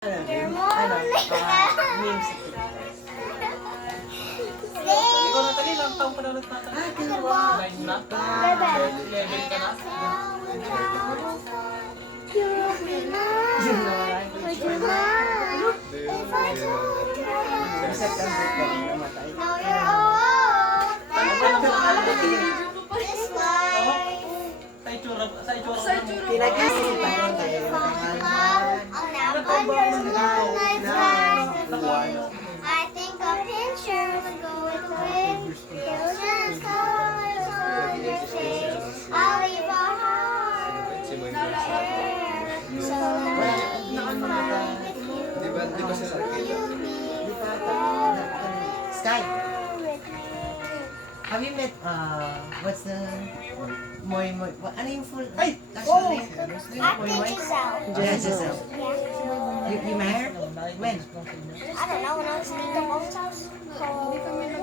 Memes. Ikaw na tali, lang taong pa na nagtatanong. Nine na? 11 ka na? Yun na wala. September ka namatay. Sa itsura. Pinag-isipan kayo. I think a picture would go with the wind. Ocean's colors on your face. I'll leave a heart somewhere. So let me find with you. Di ba sila nakita? Sky, have you met, what's the, Moy, ano yung full, actual name? Moy Moy? Yeah, Giselle. You met her? When? I don't know, when I was in the mom's house.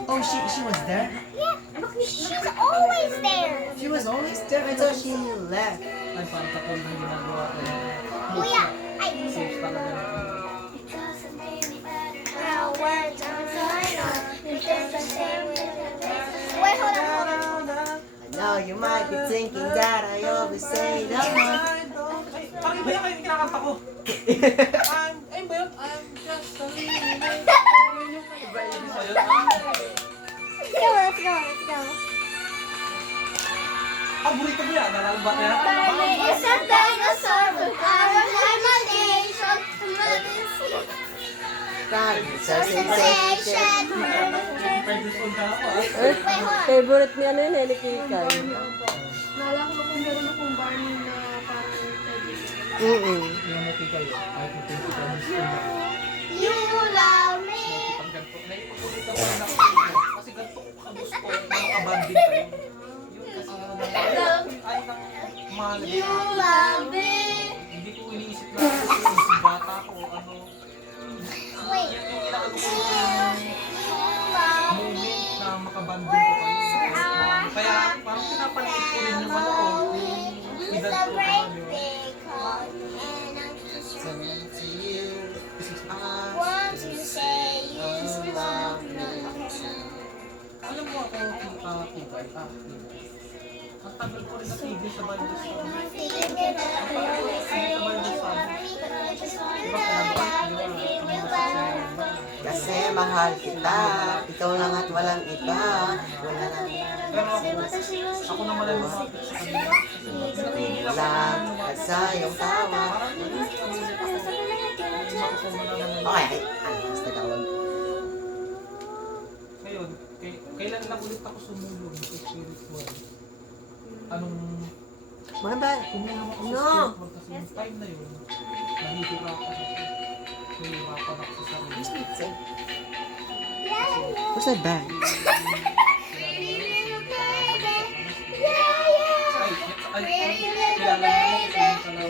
Oh, she was there? Yeah, she's always there. She was always there until she left. Ay, parang katulad ng ginagawa ko. Kuya, ay. Safe talaga. Our words are final. It's just the same with the faces. Wait, hold on. I know you might be thinking that I always say that. Parang iba yan kayo yung kinakanta ko. Ay ba yun? I'm just a little bit. Iba yun sa'yo. Let's go. Burrito mo yan. Nalalaba na yan. Barney is a dinosaur with our imagination. God, it's a Sensation. Pwede ka ako. Wait, hold on. Favorite niya na yun, Helikikay. Naalala ko kung meron akong Barney na parang pwede. Mm-mm. Yung mati kayo. Kahit yung pinto ka gusto mo. You love me. Pag ganito. Naipagulit ako na ako. Kasi ganito ko kagusto. Nakakabanding kayo. Yun kasi ay nang mahal. You love me. Hindi ko iniisip na kasi yung bata ko ano. Wait. Yung inaano ko yung You love me. moment na makabanding ko kayo. Kaya parang pinapaliit ko rin yung ano ko. Yung It's edad a ko birthday call. And I'm just want to say you love me. alam mo ako, Tibay, ang tagal ko rin natigil sa Bible study. Kasi mahal kita, ikaw lang at walang iba. Wala nang Pero ako naman ang lumapit sa kanila. Natigil ako lang sa iyong tawa. Okay, basta tawag. Ngayon, kailan lang ulit ako sumulong sa spiritual? Anong Mga ba? tumulong ako sa No. spiritual kasi yung time na yun, nahihirapan ako. Nahihirapan ako sa sarili. What's that bag? Ay, kilala mo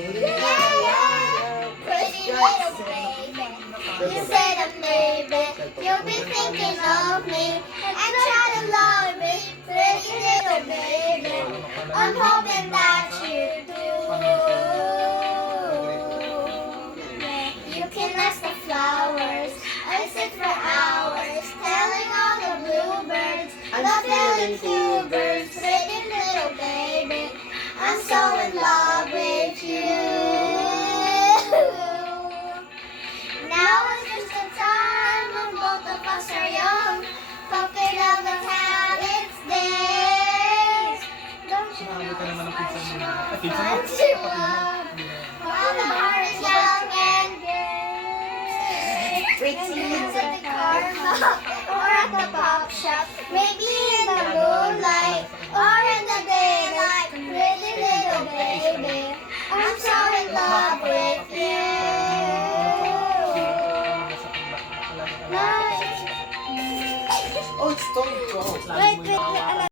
You said a baby, you'll be thinking of me and try to love me, pretty little baby. I'm hoping that you do. You can ask the flowers, I sit for hours, telling all the bluebirds, the feeling two birds, pretty little baby. I'm so in love with you. Now is just the time when both of us are young, pumping out the habits days. Don't you Sinabi know ka naman ng it's pinsan mo. much Pinsan mo? fun to love while the heart is young and gay. It's at the karma or at the pop shop, maybe in the moonlight or in the daylight. Pretty little baby, I'm so in love with you. Nasa pagbakalala ka lang. Now it's Oh, it's Tony Go. Lagi mo yung